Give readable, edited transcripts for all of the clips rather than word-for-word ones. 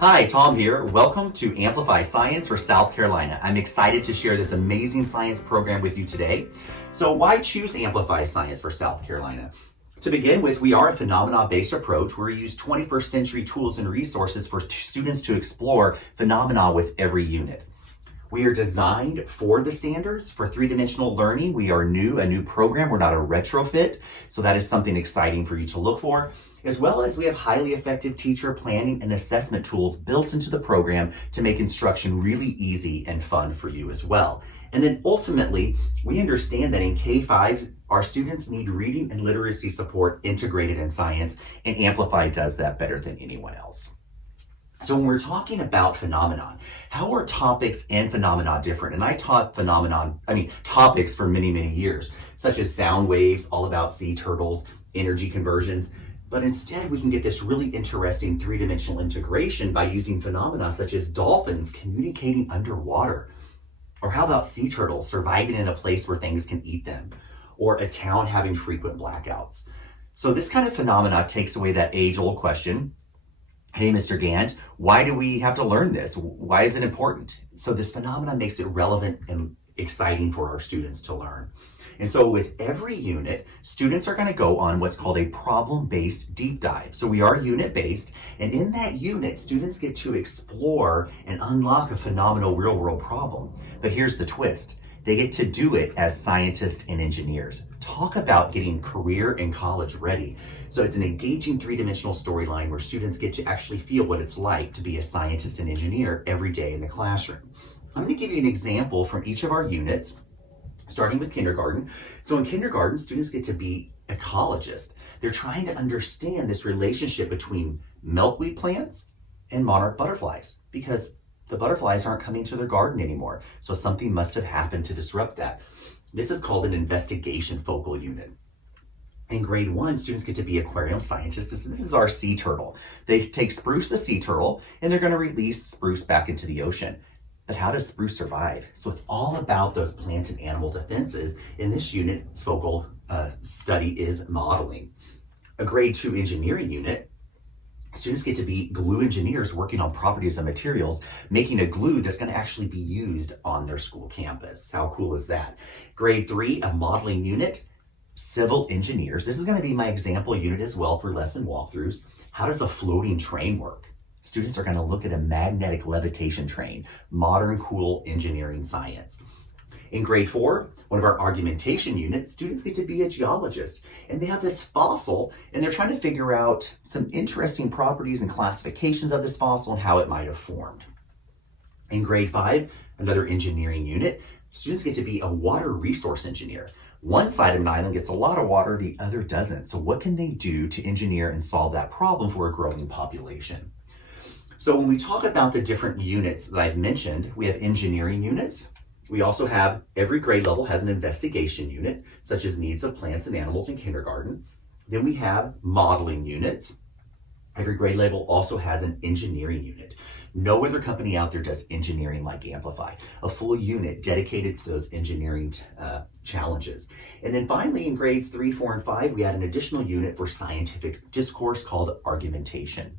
Hi, Tom here. Welcome to Amplify Science for South Carolina. I'm excited to share this amazing science program with you today. So why choose Amplify Science for South Carolina? To begin with, we are a phenomena-based approach where we use 21st century tools and resources for students to explore phenomena with every unit. We are designed for the standards for three-dimensional learning. We are a new program. We're not a retrofit. So that is something exciting for you to look for. As well as we have highly effective teacher planning and assessment tools built into the program to make instruction really easy and fun for you as well. And then ultimately, we understand that in K-5, our students need reading and literacy support integrated in science, and Amplify does that better than anyone else. So when we're talking about phenomenon, how are topics and phenomena different? And I taught topics for many, many years, such as sound waves, all about sea turtles, energy conversions. But instead, we can get this really interesting three-dimensional integration by using phenomena such as dolphins communicating underwater. Or how about sea turtles surviving in a place where things can eat them? Or a town having frequent blackouts. So this kind of phenomena takes away that age-old question, hey, Mr. Gant, why do we have to learn this? Why is it important? So this phenomena makes it relevant and exciting for our students to learn. And so with every unit, students are going to go on what's called a problem-based deep dive. So we are unit-based, and in that unit, students get to explore and unlock a phenomenal real-world problem. But here's the twist. They get to do it as scientists and engineers. Talk about getting career and college ready. So it's an engaging three-dimensional storyline where students get to actually feel what it's like to be a scientist and engineer every day in the classroom. I'm going to give you an example from each of our units, starting with kindergarten. So in kindergarten, students get to be ecologists. They're trying to understand this relationship between milkweed plants and monarch butterflies, because the butterflies aren't coming to their garden anymore. So something must have happened to disrupt that. This is called an investigation focal unit. In grade 1, students get to be aquarium scientists. This is our sea turtle. They take Spruce the sea turtle and they're going to release Spruce back into the ocean. But how does Spruce survive? So it's all about those plant and animal defenses. In this unit's focal study is modeling. A grade 2 engineering unit, students get to be glue engineers working on properties of materials, making a glue that's going to actually be used on their school campus. How cool is that? Grade 3, a modeling unit, civil engineers. This is going to be my example unit as well for lesson walkthroughs. How does a floating train work? Students are going to look at a magnetic levitation train, modern cool engineering science. In grade 4, one of our argumentation units, students get to be a geologist, and they have this fossil, and they're trying to figure out some interesting properties and classifications of this fossil and how it might have formed. In grade 5, another engineering unit, students get to be a water resource engineer. One side of an island gets a lot of water, the other doesn't. So what can they do to engineer and solve that problem for a growing population? So when we talk about the different units that I've mentioned, we have engineering units. We also have, every grade level has an investigation unit, such as needs of plants and animals in kindergarten. Then we have modeling units. Every grade level also has an engineering unit. No other company out there does engineering like Amplify, a full unit dedicated to those engineering challenges. And then finally, in grades 3, 4, and 5, we add an additional unit for scientific discourse called argumentation.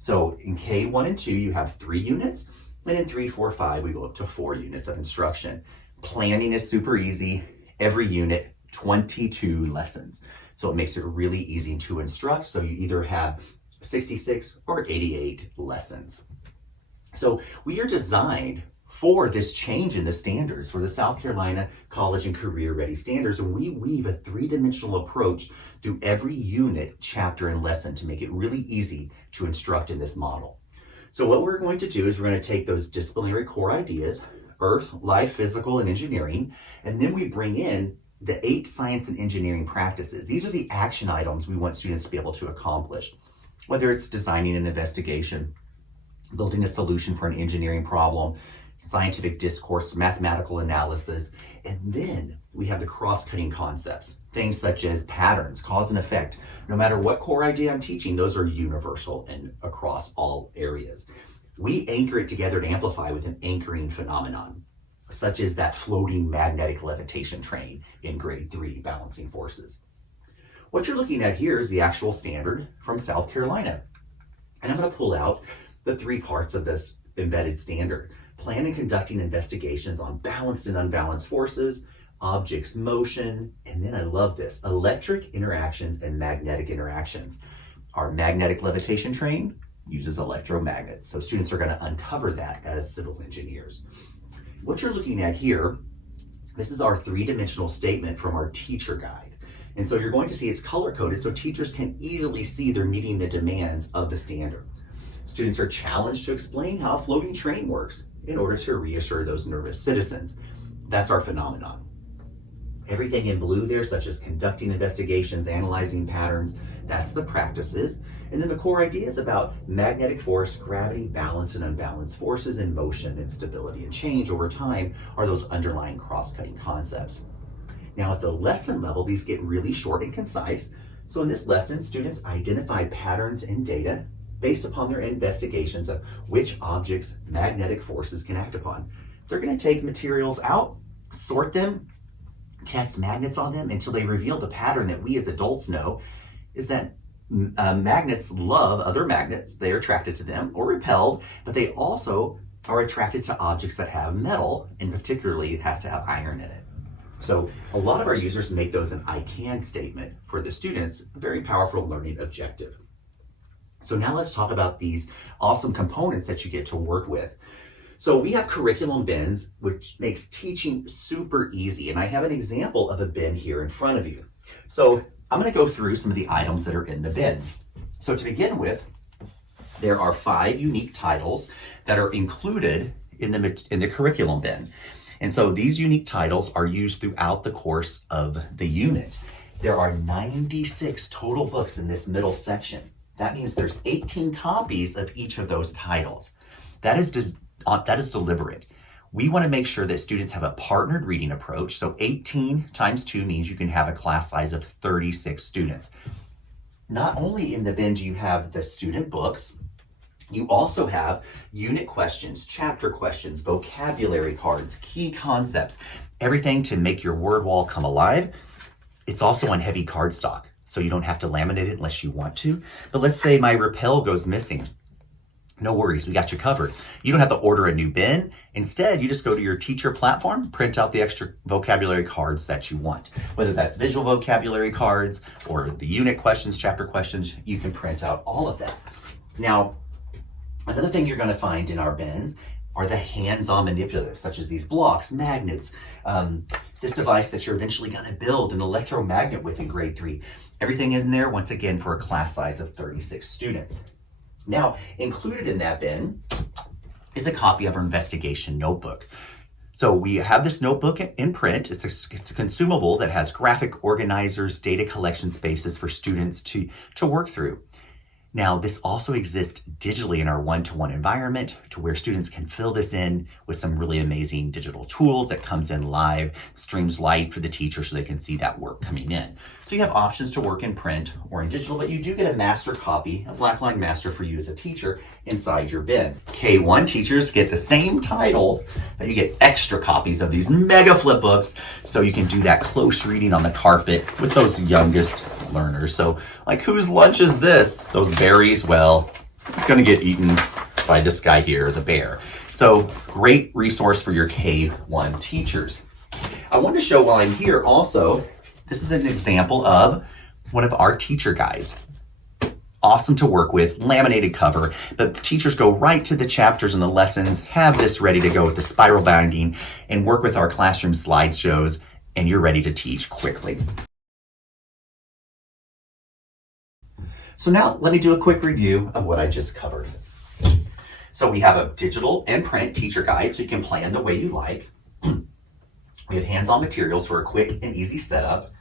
So in K1 and 2, you have 3 units. And in 3, 4, 5, we go up to 4 units of instruction. Planning is super easy. Every unit, 22 lessons. So it makes it really easy to instruct. So you either have 66 or 88 lessons. So we are designed for this change in the standards for the South Carolina College and Career Ready standards. And we weave a three-dimensional approach through every unit, chapter, and lesson to make it really easy to instruct in this model. So what we're going to do is we're going to take those disciplinary core ideas, earth, life, physical, and engineering, and then we bring in the 8 science and engineering practices. These are the action items we want students to be able to accomplish, whether it's designing an investigation, building a solution for an engineering problem, scientific discourse, mathematical analysis, and then we have the cross-cutting concepts, things such as patterns, cause and effect. No matter what core idea I'm teaching, those are universal and across all areas. We anchor it together to amplify with an anchoring phenomenon, such as that floating magnetic levitation train in grade 3, balancing forces. What you're looking at here is the actual standard from South Carolina. And I'm going to pull out the three parts of this embedded standard. Plan and conducting investigations on balanced and unbalanced forces, objects motion, and then I love this, electric interactions and magnetic interactions. Our magnetic levitation train uses electromagnets, so students are going to uncover that as civil engineers. What you're looking at here, this is our three-dimensional statement from our teacher guide. And so you're going to see it's color-coded so teachers can easily see they're meeting the demands of the standard. Students are challenged to explain how a floating train works in order to reassure those nervous citizens. That's our phenomenon. Everything in blue there, such as conducting investigations, analyzing patterns, that's the practices. And then the core ideas about magnetic force, gravity, balanced and unbalanced forces, and motion and stability and change over time are those underlying cross-cutting concepts. Now at the lesson level, these get really short and concise. So in this lesson, students identify patterns and data based upon their investigations of which objects magnetic forces can act upon. They're going to take materials out, sort them, test magnets on them until they reveal the pattern that we as adults know is that magnets love other magnets. They are attracted to them or repelled, but they also are attracted to objects that have metal, and particularly it has to have iron in it. So a lot of our users make those an I can statement for the students, a very powerful learning objective. So now let's talk about these awesome components that you get to work with. So we have curriculum bins, which makes teaching super easy. And I have an example of a bin here in front of you. So I'm going to go through some of the items that are in the bin. So to begin with, there are 5 unique titles that are included in the curriculum bin. And so these unique titles are used throughout the course of the unit. There are 96 total books in this middle section. That means there's 18 copies of each of those titles. That is deliberate. We want to make sure that students have a partnered reading approach. So 18 times 2 means you can have a class size of 36 students. Not only in the bin do you have the student books, you also have unit questions, chapter questions, vocabulary cards, key concepts, everything to make your word wall come alive. It's also on heavy cardstock, so you don't have to laminate it unless you want to. But let's say my rappel goes missing. No worries, we got you covered. You don't have to order a new bin. Instead, you just go to your teacher platform, print out the extra vocabulary cards that you want. Whether that's visual vocabulary cards or the unit questions, chapter questions, you can print out all of that. Now, another thing you're gonna find in our bins are the hands-on manipulatives, such as these blocks, magnets, this device that you're eventually gonna build an electromagnet with in grade 3. Everything is in there, once again, for a class size of 36 students. Now, included in that bin is a copy of our investigation notebook. So we have this notebook in print. It's a consumable that has graphic organizers, data collection spaces for students to work through. Now, this also exists digitally in our one-to-one environment to where students can fill this in with some really amazing digital tools that comes in live, streams light for the teacher so they can see that work coming in. So you have options to work in print or in digital, but you do get a master copy, a blackline master for you as a teacher inside your bin. K-1 teachers get the same titles, but you get extra copies of these mega flip books so you can do that close reading on the carpet with those youngest learners. So like, whose lunch is this? Those berries, well, it's gonna get eaten by this guy here, the bear. So great resource for your K-1 teachers. I want to show while I'm here also, this is an example of one of our teacher guides. Awesome to work with, laminated cover, but teachers go right to the chapters and the lessons, have this ready to go with the spiral binding, and work with our classroom slideshows, and you're ready to teach quickly. So now let me do a quick review of what I just covered. So we have a digital and print teacher guide so you can plan the way you like. We have hands-on materials for a quick and easy setup.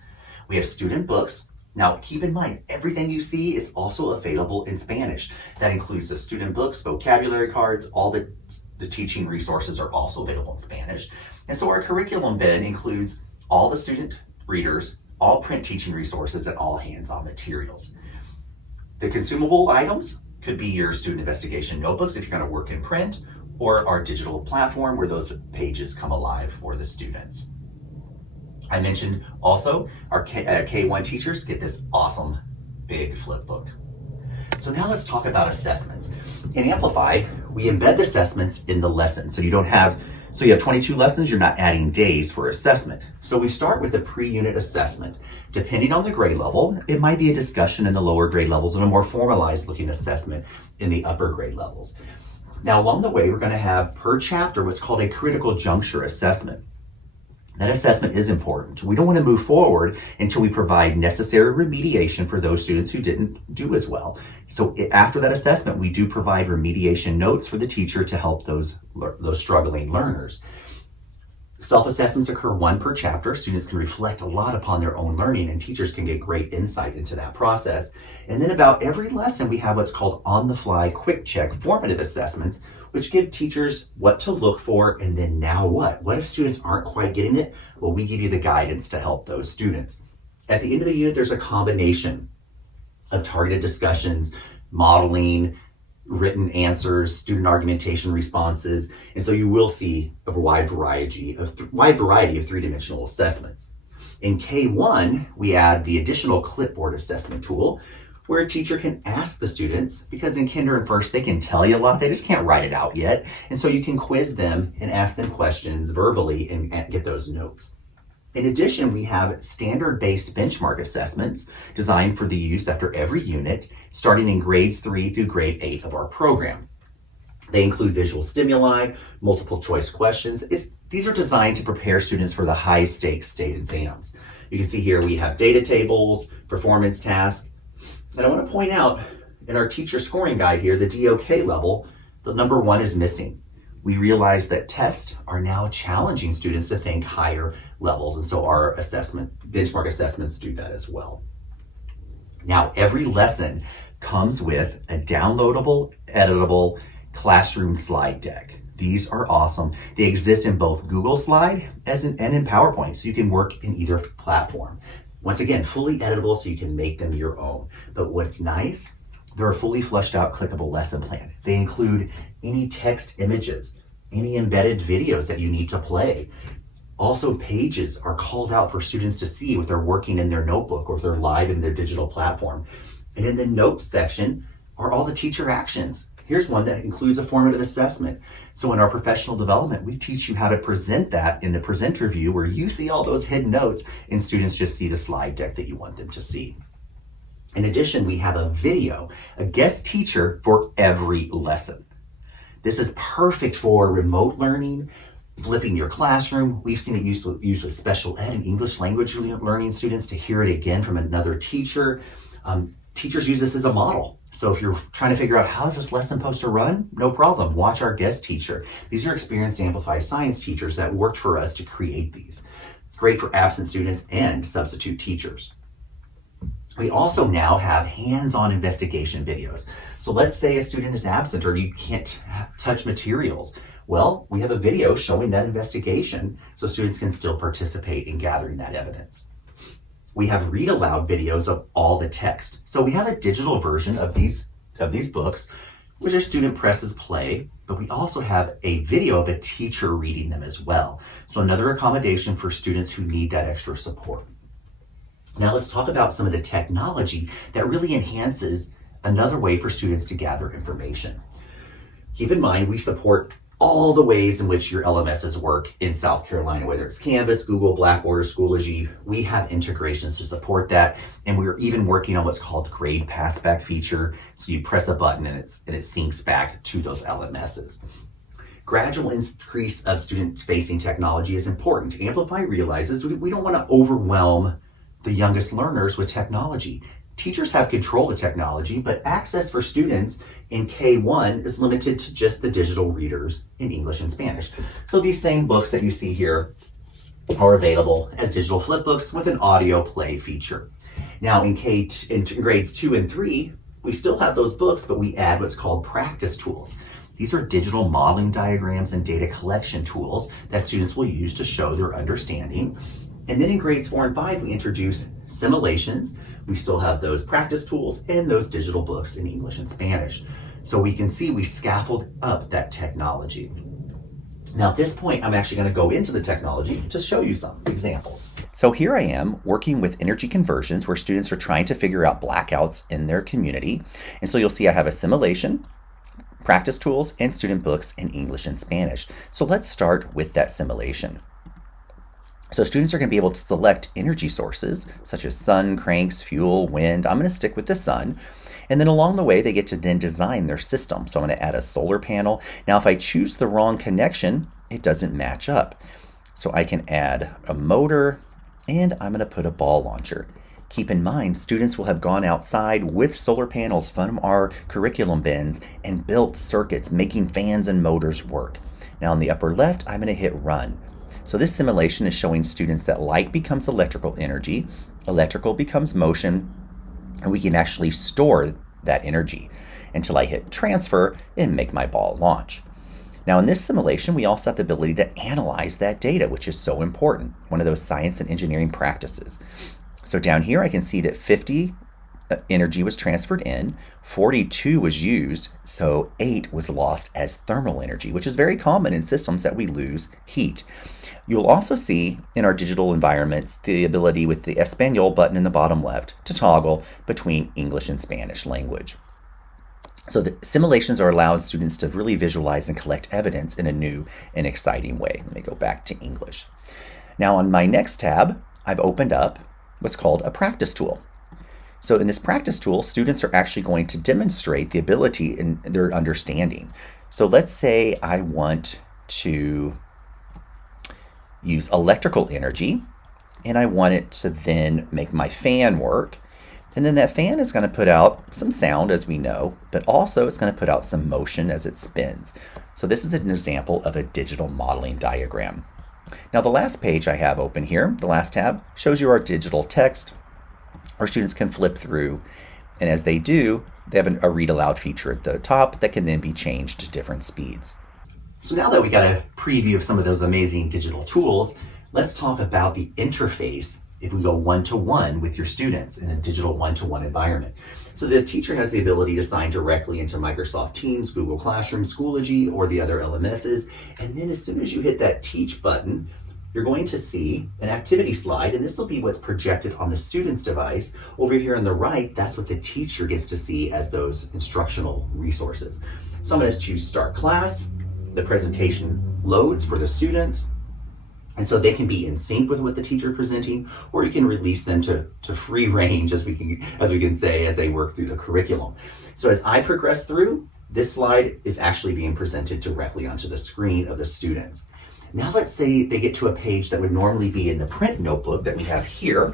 We have student books. Now keep in mind, everything you see is also available in Spanish. That includes the student books, vocabulary cards, all the teaching resources are also available in Spanish. And so our curriculum bin includes all the student readers, all print teaching resources, and all hands-on materials. The consumable items could be your student investigation notebooks if you're going to work in print, or our digital platform where those pages come alive for the students. I mentioned also our K-1 teachers get this awesome big flip book. So now let's talk about assessments. In Amplify, we embed the assessments in the lesson. So you have 22 lessons, you're not adding days for assessment. So we start with a pre-unit assessment. Depending on the grade level, it might be a discussion in the lower grade levels and a more formalized looking assessment in the upper grade levels. Now along the way, we're going to have per chapter what's called a critical juncture assessment. That assessment is important. We don't want to move forward until we provide necessary remediation for those students who didn't do as well. So after that assessment, we do provide remediation notes for the teacher to help those struggling learners. Self-assessments occur one per chapter. Students can reflect a lot upon their own learning and teachers can get great insight into that process. And then about every lesson, we have what's called on-the-fly quick check formative assessments, which give teachers what to look for and then now what? What if students aren't quite getting it? Well, we give you the guidance to help those students. At the end of the unit, there's a combination of targeted discussions, modeling, written answers, student argumentation responses, and so you will see a wide variety of three-dimensional assessments. In K-1, we add the additional clipboard assessment tool where a teacher can ask the students, because in kinder and first they can tell you a lot, they just can't write it out yet, and so you can quiz them and ask them questions verbally and get those notes. In addition, we have standard-based benchmark assessments designed for the use after every unit, starting in grades 3 through grade 8 of our program. They include visual stimuli, multiple choice questions. These are designed to prepare students for the high-stakes state exams. You can see here we have data tables, performance tasks, and I want to point out in our teacher scoring guide here, the DOK level, the number 1 is missing. We realize that tests are now challenging students to think higher levels, and so our benchmark assessments do that as well. Now, every lesson comes with a downloadable, editable classroom slide deck. These are awesome. They exist in both Google Slide and in PowerPoint, so you can work in either platform. Once again, fully editable so you can make them your own. But what's nice, they're a fully fleshed out clickable lesson plan. They include any text images, any embedded videos that you need to play. Also, pages are called out for students to see if they're working in their notebook or if they're live in their digital platform. And in the notes section are all the teacher actions. Here's one that includes a formative assessment. So in our professional development, we teach you how to present that in the presenter view where you see all those hidden notes and students just see the slide deck that you want them to see. In addition, we have a video, a guest teacher for every lesson. This is perfect for remote learning, flipping your classroom. We've seen it used with special ed and English language learning students to hear it again from another teacher. Teachers use this as a model. So if you're trying to figure out how is this lesson supposed to run, no problem, watch our guest teacher. These are experienced Amplify Science teachers that worked for us to create these. Great for absent students and substitute teachers. We also now have hands-on investigation videos. So let's say a student is absent or you can't touch materials. Well, we have a video showing that investigation so students can still participate in gathering that evidence. We have read aloud videos of all the text. So we have a digital version of these books, which a student presses play, but we also have a video of a teacher reading them as well. So another accommodation for students who need that extra support. Now let's talk about some of the technology that really enhances another way for students to gather information. Keep in mind, we support all the ways in which your LMSs work in South Carolina, whether it's Canvas, Google, Blackboard, or Schoology. We have integrations to support that, and we're even working on what's called grade passback feature. So you press a button and it syncs back to those LMSs. Gradual increase of student-facing technology is important. Amplify realizes we don't want to overwhelm the youngest learners with technology. Teachers have control of technology, but access for students in K-1 is limited to just the digital readers in English and Spanish. So these same books that you see here are available as digital flip books with an audio play feature. Now in grades 2 and 3, we still have those books, but we add what's called practice tools. These are digital modeling diagrams and data collection tools that students will use to show their understanding. And then in grades 4 and 5, we introduce simulations. We still have those practice tools and those digital books in English and Spanish. So we can see we scaffold up that technology. Now at this point, I'm actually going to go into the technology to show you some examples. So here I am working with energy conversions where students are trying to figure out blackouts in their community. And so you'll see I have a simulation, practice tools, and student books in English and Spanish. So let's start with that simulation. So students are going to be able to select energy sources such as sun, cranks, fuel, wind. I'm going to stick with the sun. And then along the way, they get to then design their system. So I'm going to add a solar panel. Now, if I choose the wrong connection, it doesn't match up. So I can add a motor, and I'm going to put a ball launcher. Keep in mind, students will have gone outside with solar panels from our curriculum bins and built circuits, making fans and motors work. Now, in the upper left, I'm going to hit run. So this simulation is showing students that light becomes electrical energy, electrical becomes motion, and we can actually store that energy until I hit transfer and make my ball launch. Now in this simulation, we also have the ability to analyze that data, which is so important, one of those science and engineering practices. So down here, I can see that 50 energy was transferred in, 42 was used, so 8 was lost as thermal energy, which is very common in systems that we lose heat. You'll also see in our digital environments the ability with the Espanol button in the bottom left to toggle between English and Spanish language. So the simulations are allowing students to really visualize and collect evidence in a new and exciting way. Let me go back to English. Now on my next tab, I've opened up what's called a practice tool. So in this practice tool, students are actually going to demonstrate the ability in their understanding. So let's say I want to use electrical energy and I want it to then make my fan work. And then that fan is going to put out some sound, as we know, but also it's going to put out some motion as it spins. So this is an example of a digital modeling diagram. Now the last page I have open here, the last tab, shows you our digital text. Our students can flip through, and as they do, they have a read aloud feature at the top that can then be changed to different speeds. So now that we got a preview of some of those amazing digital tools, let's talk about the interface if we go one-to-one with your students in a digital one-to-one environment. So the teacher has the ability to sign directly into Microsoft Teams, Google Classroom, Schoology, or the other LMSs. And then as soon as you hit that Teach button, you're going to see an activity slide, and this will be what's projected on the student's device. Over here on the right, that's what the teacher gets to see as those instructional resources. So I'm going to choose Start Class. The presentation loads for the students, and so they can be in sync with what the teacher is presenting, or you can release them to free range, as we can say, as they work through the curriculum. So as I progress through, this slide is actually being presented directly onto the screen of the students. Now let's say they get to a page that would normally be in the print notebook that we have here.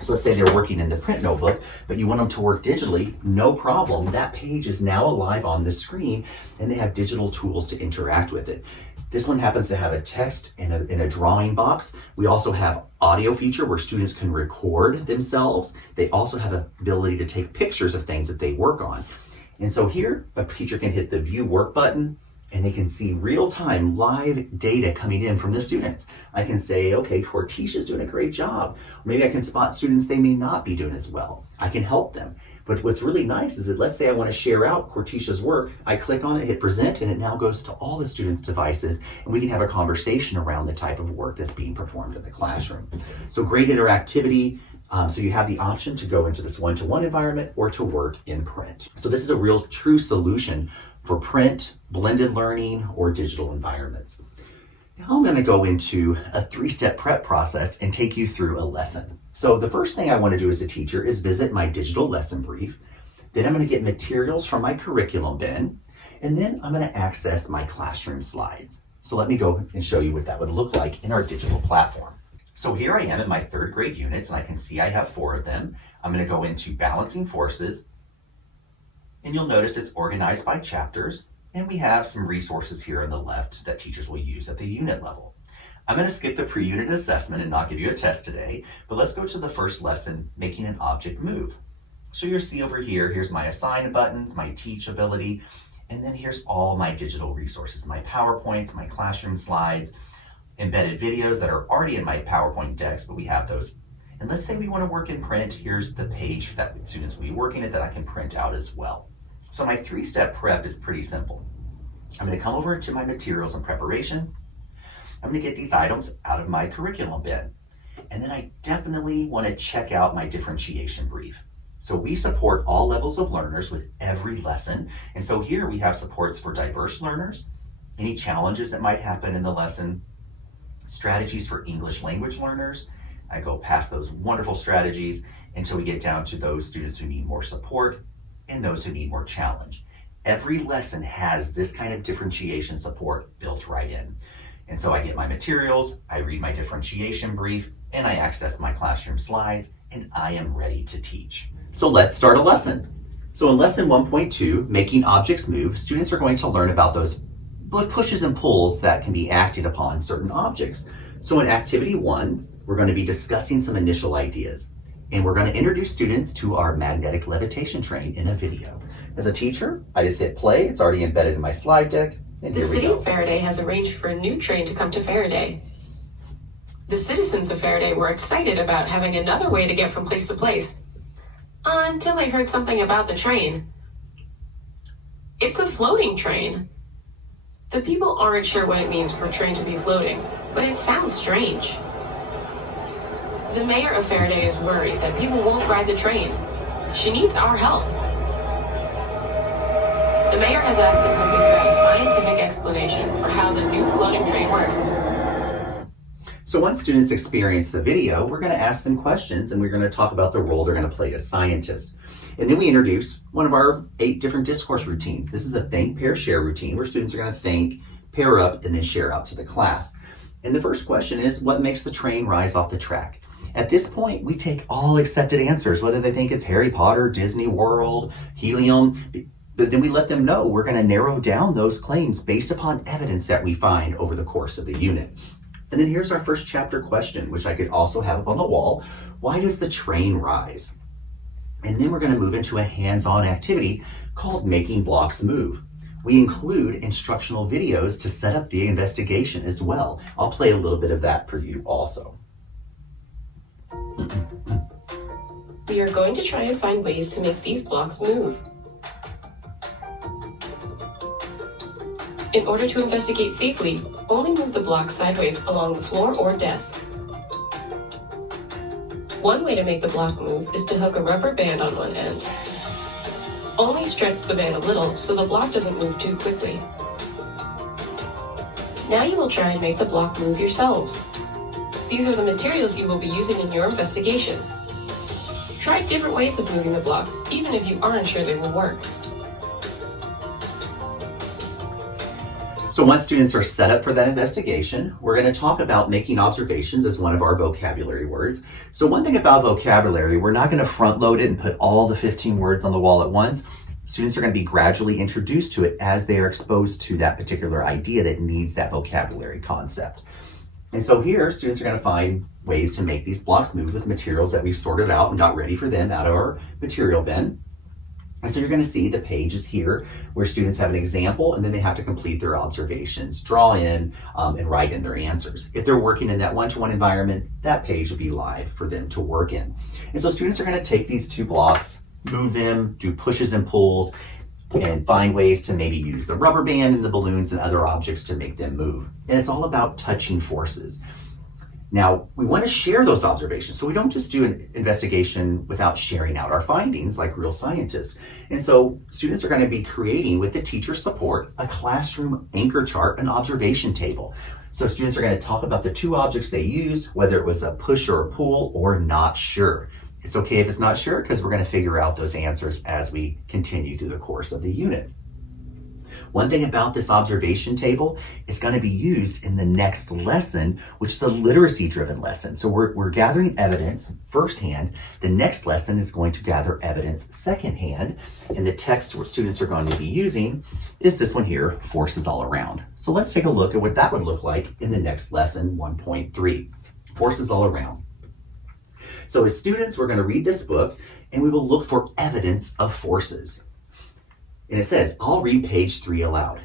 So let's say they're working in the print notebook, but you want them to work digitally, no problem. That page is now alive on the screen, and they have digital tools to interact with it. This one happens to have a text and a drawing box. We also have audio feature where students can record themselves. They also have the ability to take pictures of things that they work on. And so here, a teacher can hit the View Work button, and they can see real-time live data coming in from the students. I can say, okay, Torticia's doing a great job. Maybe I can spot students they may not be doing as well. I can help them. But what's really nice is that let's say I want to share out Corticia's work. I click on it, hit present, and it now goes to all the students' devices, and we can have a conversation around the type of work that's being performed in the classroom. So great interactivity. So you have the option to go into this one-to-one environment or to work in print. So this is a real true solution for print, blended learning, or digital environments. Now I'm going to go into a 3-step prep process and take you through a lesson. So the first thing I want to do as a teacher is visit my digital lesson brief. Then I'm going to get materials from my curriculum bin, and then I'm going to access my classroom slides. So let me go and show you what that would look like in our digital platform. So here I am in my 3rd grade units, and I can see I have 4 of them. I'm going to go into Balancing Forces, and you'll notice it's organized by chapters, and we have some resources here on the left that teachers will use at the unit level. I'm going to skip the pre-unit assessment and not give you a test today, but let's go to the first lesson, Making an Object Move. So you'll see over here, here's my assign buttons, my teach ability, and then here's all my digital resources, my PowerPoints, my classroom slides, embedded videos that are already in my PowerPoint decks, but we have those. And let's say we want to work in print, here's the page that students will be working at that I can print out as well. So my 3-step prep is pretty simple. I'm going to come over to my materials and preparation. I'm going to get these items out of my curriculum bin. And then I definitely want to check out my differentiation brief. So we support all levels of learners with every lesson. And so here we have supports for diverse learners, any challenges that might happen in the lesson, strategies for English language learners. I go past those wonderful strategies until we get down to those students who need more support and those who need more challenge. Every lesson has this kind of differentiation support built right in. And so I get my materials, I read my differentiation brief, and I access my classroom slides, and I am ready to teach. So let's start a lesson. So in lesson 1.2, making objects move, students are going to learn about those pushes and pulls that can be acted upon certain objects. So in activity 1, we're going to be discussing some initial ideas, and we're going to introduce students to our magnetic levitation train in a video. As a teacher, I just hit play. It's already embedded in my slide deck. And the city of Faraday has arranged for a new train to come to Faraday. The citizens of Faraday were excited about having another way to get from place to place, until they heard something about the train. It's a floating train. The people aren't sure what it means for a train to be floating, but it sounds strange. The mayor of Faraday is worried that people won't ride the train. She needs our help. The mayor has asked us to figure out a scientific explanation for how the new floating train works. So once students experience the video, we're going to ask them questions and we're going to talk about the role they're going to play as scientists. And then we introduce one of our 8 different discourse routines. This is a think, pair, share routine where students are going to think, pair up, and then share out to the class. And the first question is, what makes the train rise off the track? At this point, we take all accepted answers, whether they think it's Harry Potter, Disney World, helium, but then we let them know we're going to narrow down those claims based upon evidence that we find over the course of the unit. And then here's our first chapter question, which I could also have up on the wall. Why does the train rise? And then we're going to move into a hands-on activity called Making Blocks Move. We include instructional videos to set up the investigation as well. I'll play a little bit of that for you also. We are going to try and find ways to make these blocks move. In order to investigate safely, only move the blocks sideways along the floor or desk. One way to make the block move is to hook a rubber band on one end. Only stretch the band a little so the block doesn't move too quickly. Now you will try and make the block move yourselves. These are the materials you will be using in your investigations. Try different ways of moving the blocks, even if you aren't sure they will work. So once students are set up for that investigation, we're going to talk about making observations as one of our vocabulary words. So one thing about vocabulary, we're not going to front load it and put all the 15 words on the wall at once. Students are going to be gradually introduced to it as they are exposed to that particular idea that needs that vocabulary concept. And so here, students are going to find ways to make these blocks move with materials that we've sorted out and got ready for them out of our material bin. And so you're going to see the pages here where students have an example and then they have to complete their observations, draw in, and write in their answers. If they're working in that one-to-one environment, that page will be live for them to work in. And so students are going to take these 2 blocks, move them, do pushes and pulls, and find ways to maybe use the rubber band and the balloons and other objects to make them move. And it's all about touching forces. Now, we want to share those observations, so we don't just do an investigation without sharing out our findings like real scientists. And so students are going to be creating, with the teacher's support, a classroom anchor chart, an observation table. So students are going to talk about the 2 objects they used, whether it was a push or a pull or not sure. It's okay if it's not sure because we're going to figure out those answers as we continue through the course of the unit. One thing about this observation table is going to be used in the next lesson, which is a literacy-driven lesson. So we're gathering evidence firsthand. The next lesson is going to gather evidence secondhand. And the text where students are going to be using is this one here, Forces All Around. So let's take a look at what that would look like in the next lesson, 1.3, Forces All Around. So as students, we're going to read this book and we will look for evidence of forces. And it says, I'll read page 3 aloud.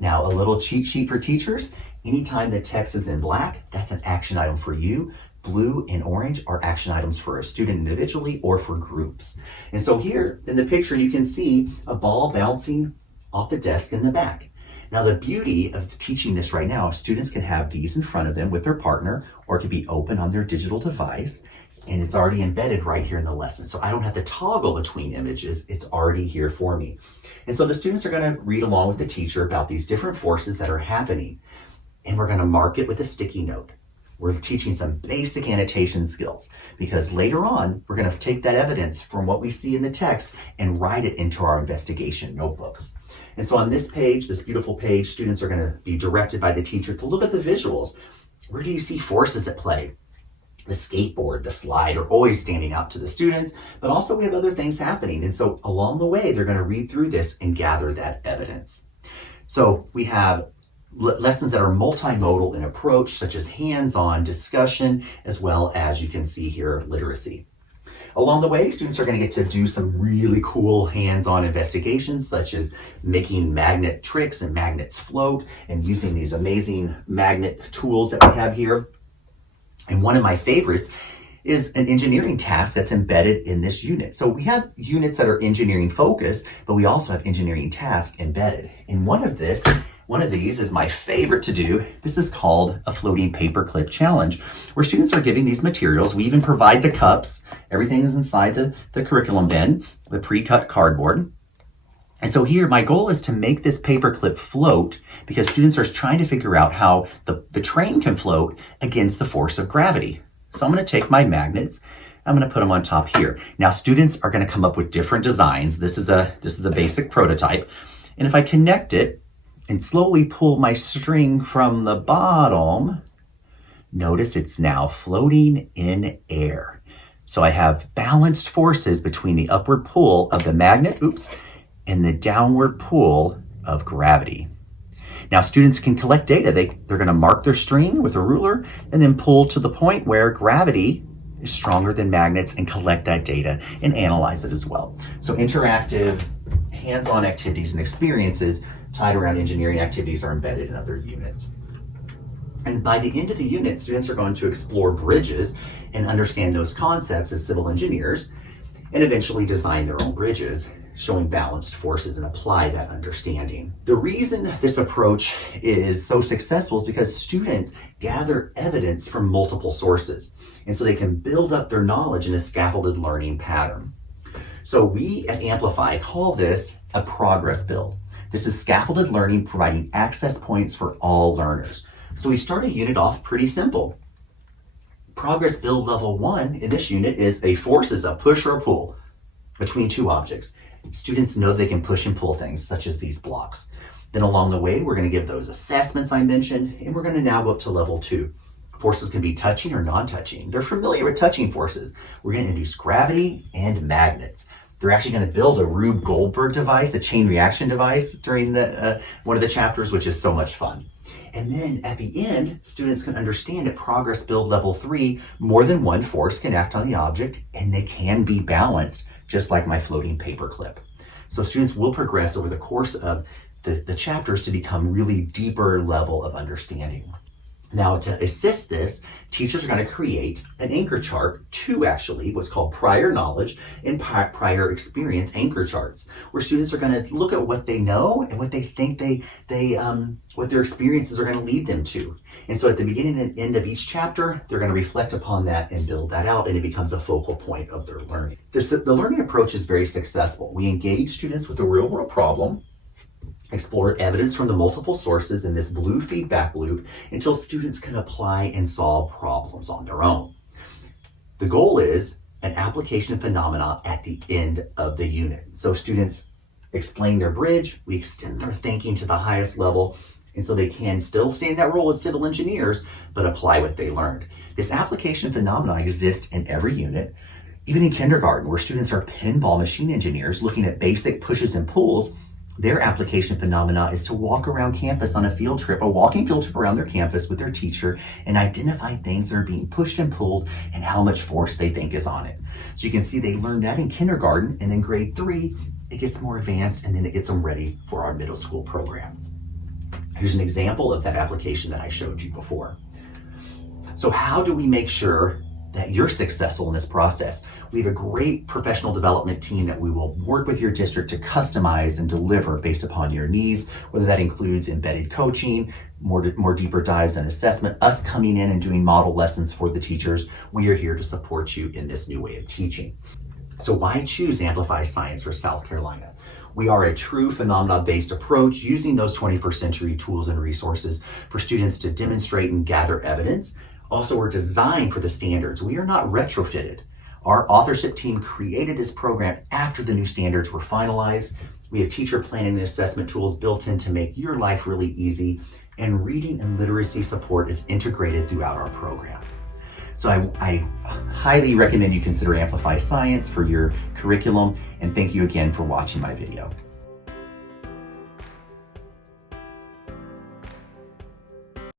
Now, a little cheat sheet for teachers. Anytime the text is in black, that's an action item for you. Blue and orange are action items for a student individually or for groups. And so here in the picture, you can see a ball bouncing off the desk in the back. Now, the beauty of teaching this right now, students can have these in front of them with their partner, or it can be open on their digital device, and it's already embedded right here in the lesson. So I don't have to toggle between images, it's already here for me. And so the students are gonna read along with the teacher about these different forces that are happening, and we're gonna mark it with a sticky note. We're teaching some basic annotation skills because later on, we're gonna take that evidence from what we see in the text and write it into our investigation notebooks. And so on this page, this beautiful page, students are gonna be directed by the teacher to look at the visuals. Where do you see forces at play? The skateboard, the slide are always standing out to the students, but also we have other things happening. And so along the way, they're gonna read through this and gather that evidence. So we have lessons that are multimodal in approach, such as hands-on discussion, as well as you can see here, literacy. Along the way, students are going to get to do some really cool hands-on investigations, such as making magnet tricks and magnets float and using these amazing magnet tools that we have here. And one of my favorites is an engineering task that's embedded in this unit. So we have units that are engineering focused, but we also have engineering tasks embedded. And one of these is my favorite to do. This is called a floating paperclip challenge, where students are giving these materials. We even provide the cups. Everything is inside the curriculum bin, the pre-cut cardboard. And so here, my goal is to make this paperclip float because students are trying to figure out how the train can float against the force of gravity. So I'm gonna take my magnets, I'm gonna put them on top here. Now students are gonna come up with different designs. This is a basic prototype. And if I connect it, and slowly pull my string from the bottom, notice it's now floating in air. So I have balanced forces between the upward pull of the magnet, and the downward pull of gravity. Now students can collect data. They're gonna mark their string with a ruler and then pull to the point where gravity is stronger than magnets and collect that data and analyze it as well. So interactive, hands-on activities and experiences tied around engineering activities are embedded in other units. And by the end of the unit, students are going to explore bridges and understand those concepts as civil engineers and eventually design their own bridges, showing balanced forces and apply that understanding. The reason this approach is so successful is because students gather evidence from multiple sources. And so they can build up their knowledge in a scaffolded learning pattern. So we at Amplify call this a progress build. This is scaffolded learning providing access points for all learners. So we start a unit off pretty simple. Progress build level 1 in this unit is a force is a push or a pull between two objects. Students know they can push and pull things such as these blocks. Then along the way, we're going to give those assessments I mentioned, and we're going to now go up to level 2. Forces can be touching or non-touching. They're familiar with touching forces. We're going to introduce gravity and magnets. They're actually going to build a Rube Goldberg device, a chain reaction device during one of the chapters, which is so much fun. And then at the end, students can understand at progress build level 3, more than one force can act on the object and they can be balanced, just like my floating paperclip. So students will progress over the course of the chapters to become really deeper level of understanding. Now, to assist this, teachers are going to create an anchor chart, what's called prior knowledge and prior experience anchor charts, where students are going to look at what they know and what they think what their experiences are going to lead them to. And so at the beginning and end of each chapter, they're going to reflect upon that and build that out, and it becomes a focal point of their learning. The learning approach is very successful. We engage students with a real world problem, explore evidence from the multiple sources in this blue feedback loop until students can apply and solve problems on their own. The goal is an application phenomena at the end of the unit. So students explain their bridge, we extend their thinking to the highest level, and so they can still stay in that role as civil engineers, but apply what they learned. This application phenomena exists in every unit, even in kindergarten, where students are pinball machine engineers looking at basic pushes and pulls. Their application phenomena is to walk around campus on a field trip, a walking field trip around their campus with their teacher, and identify things that are being pushed and pulled and how much force they think is on it. So you can see they learned that in kindergarten, and then grade 3, it gets more advanced, and then it gets them ready for our middle school program. Here's an example of that application that I showed you before. So how do we make sure that you're successful in this process. We have a great professional development team that we will work with your district to customize and deliver based upon your needs, whether that includes embedded coaching, more deeper dives and assessment, us coming in and doing model lessons for the teachers. We are here to support you in this new way of teaching. So why choose Amplify Science for South Carolina? We are a true phenomena-based approach using those 21st century tools and resources for students to demonstrate and gather evidence. Also, we're designed for the standards. We are not retrofitted. Our authorship team created this program after the new standards were finalized. We have teacher planning and assessment tools built in to make your life really easy, and reading and literacy support is integrated throughout our program. So I highly recommend you consider Amplify Science for your curriculum, and thank you again for watching my video.